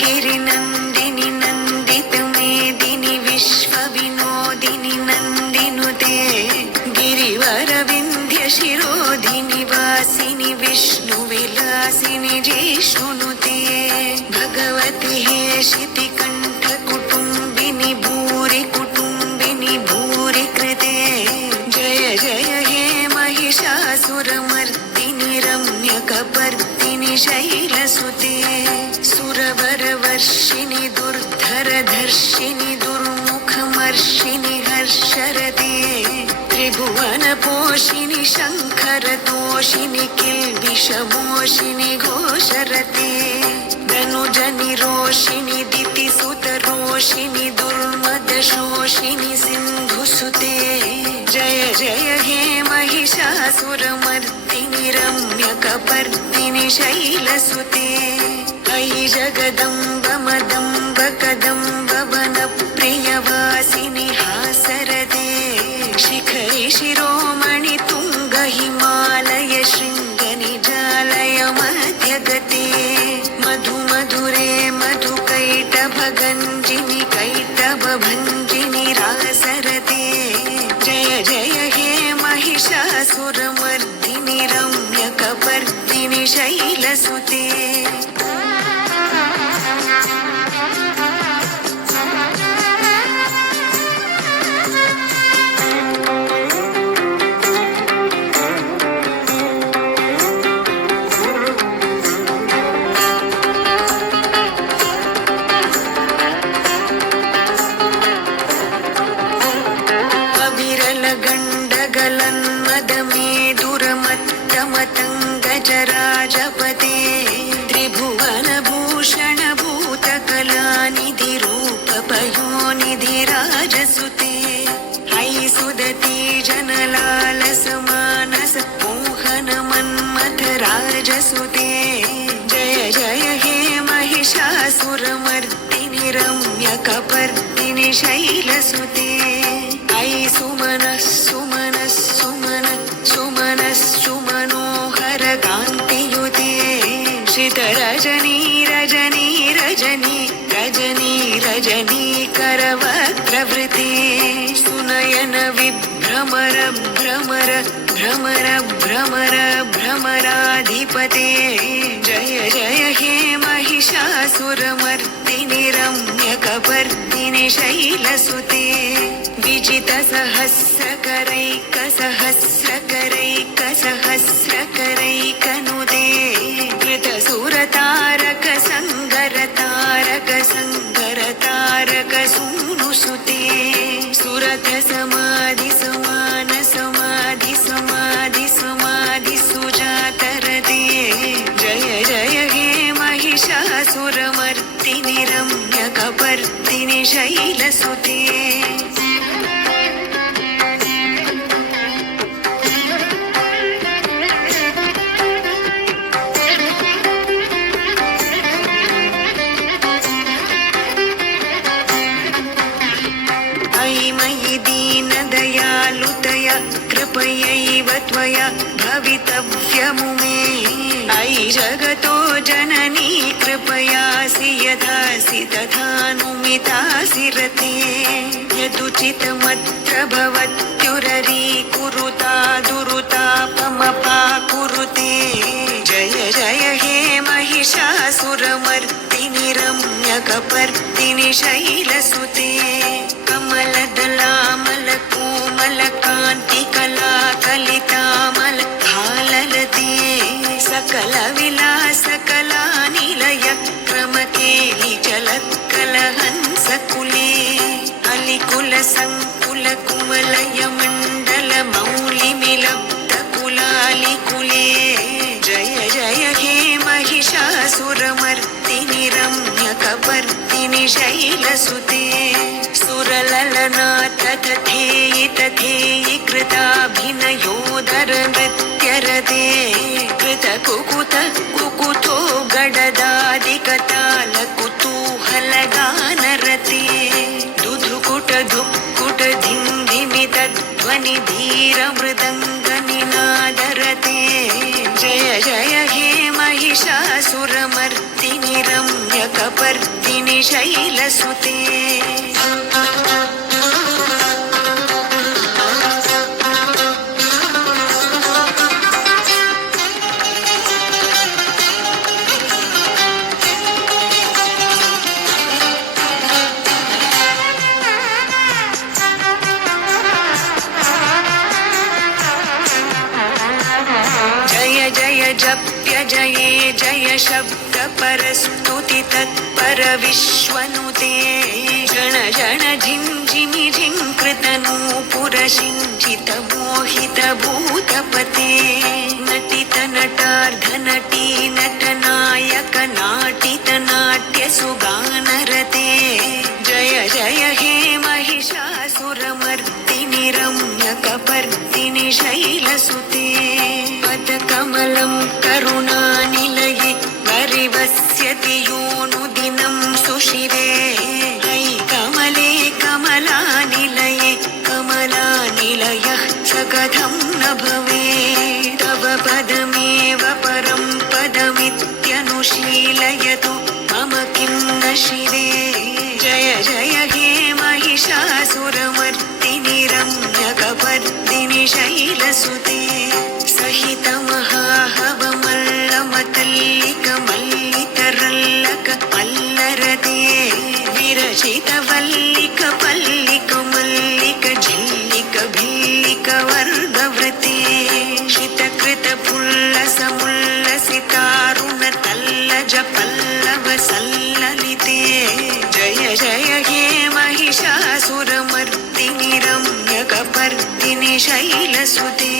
गिरिनन्दिनि नन्दितमेदिनि विश्वविनोदिनि नन्दिनुते गिरिवरविन्ध्यशिरोधिनि वासिनि विष्णुविलासिनि जिष्णुनुते भगवति हेशितिकण्ठकुटुम्बिनि भूरि कुटुम्बिनि भूरि कृते जय जय हे महिषासुरमर्दिनि रम्यकपर्दिनि शैलसुते सुरवरवर्षिणि दुर्धरधर्षिणि दुर्मुखमर्षिणि हर्षरते त्रिभुवनपोषिणि शङ्करतोषिणि किल्बिषमोषिणि घोषरते धनुजनिरोषिणि दितिसुतरोषिणि दुर्मदशोषिणि सिन्धुसुते जय जय हे महिषासुरमर्दिनि रम्यकपर्दिनि शैलसुते अयि जगदम्ब मदम्ब कदम्ब वनप्रियवासिनि हासरते शिखरि शिरोमणि तुङ्ग हिमालय शृङ्गनिजालय मध्यगते मधु मधुरे मधुकैटभगञ्जिनि कैटभभञ्जिनि रासरते जय जय हे महिषासुरमर्दिनि रम्यकपर्दिनि शैलसुते गजराजपते त्रिभुवनभूषणभूतकलानिधि रूपपयोनिधि राजसुते अयि सुदति जनलालसमानस मोहन मन्मथ राजसुते जय जय हे महिषासुरमर्दिनि रम्यकपर्दिनि शैलसुते अयि सुमनः सुमनः सुमनः सुमनः सुमनोहर कान्तियुते श्रितरजनी रजनी रजनी रजनी रजनी करवक्त्रवृते सुनयन विभ्रमर भ्रमर भ्रमर भ्रमर भ्रमराधिपते जय जय हे महिषासुरमर्दिनि रम्यकपर्दिनि शैलसुते विजितसहस्रकरैकसहस्रकरैकसहस्रकरैकनुते कृतसुरतारक संगरतारक संगरतारक सूनुसुते सुरथ समाधि समान समाधि समाधि समाधि सुजातरते जय जय हे महिषासुरमर्दिनि रम्यकपर्दिनि शैलसुते मयि दीनदयालुतया कृपयैव त्वया भवितव्यमुमे अयि जगतो जननी कृपयासि यथासि तथानुमितासि रते यदुचितमत्र भवत्युररीकुरुता दुरुतापमपाकुरुते जय जय हे महिषासुरमर्दिनि रम्यकपर्दिनि शैलसुते कमलदलामलकोमलकान्तिकलाकलितामल भाललते सकलविलासकलानिलय क्रमकेलिजलत्कलहंसकुले अलिकुलसङ्कुलकुमलयमण्डलमौलिमिलब्धकुलालिकुले जय जय हे महिषासुरमर्दिनि रम्यकपर्दिनि शैलसुते सुरललनाथ तथेयि तथेयि कृताभिनयोदर नृत्यरते कृतकुकुत कुकुतो गडदादिकताल कुतूहलगा ध्वनिधारते दुधुकुट धुक्कुट धिङ्धिमितध्वनि धीरमृदङ्गनिनादरते जय जय हे महिषासुरमर्दिनि रम्यकपर्दिनि शैलसुते जप्य जये जय शब्द परस्तुति तत्पर विश्वनुते जन जन झिं झिमि झिंकृत नूपुर सिञ्चित मोहित भूतपते नटित नटार्ध नटी नटनायक नाटित नाट्य सुगानरते जय जय हे महिषासुरमर्दिनि रम्यकपर्दिनि शैलसुते पदकमलं करुणानिलये वरिवस्यति योऽनुदिनं सुशिरे है कमले कमलानिलये कमलानिलयः स कथं न भवेत् तव पदमेव परं पदमित्यनुशीलयतु मम किं न शिरे जय जय हे महिषासुरमर्दिनि रम्यकपर्दिनि शैलसुते सहित महाहवमल्लमतल्लिक मल्लितरल्लक मल्लरते विरचित वल्लिक पल्लिक मल्लिक झिल्लिक भिल्लिक वर्गवृते शितकृत पुल्लस मुल्लसितारुण तल्लज पल्लव सल्ललिते जय जय हे महिषासुरमर्दिनि रम्यकपर्दिनि शैलसुते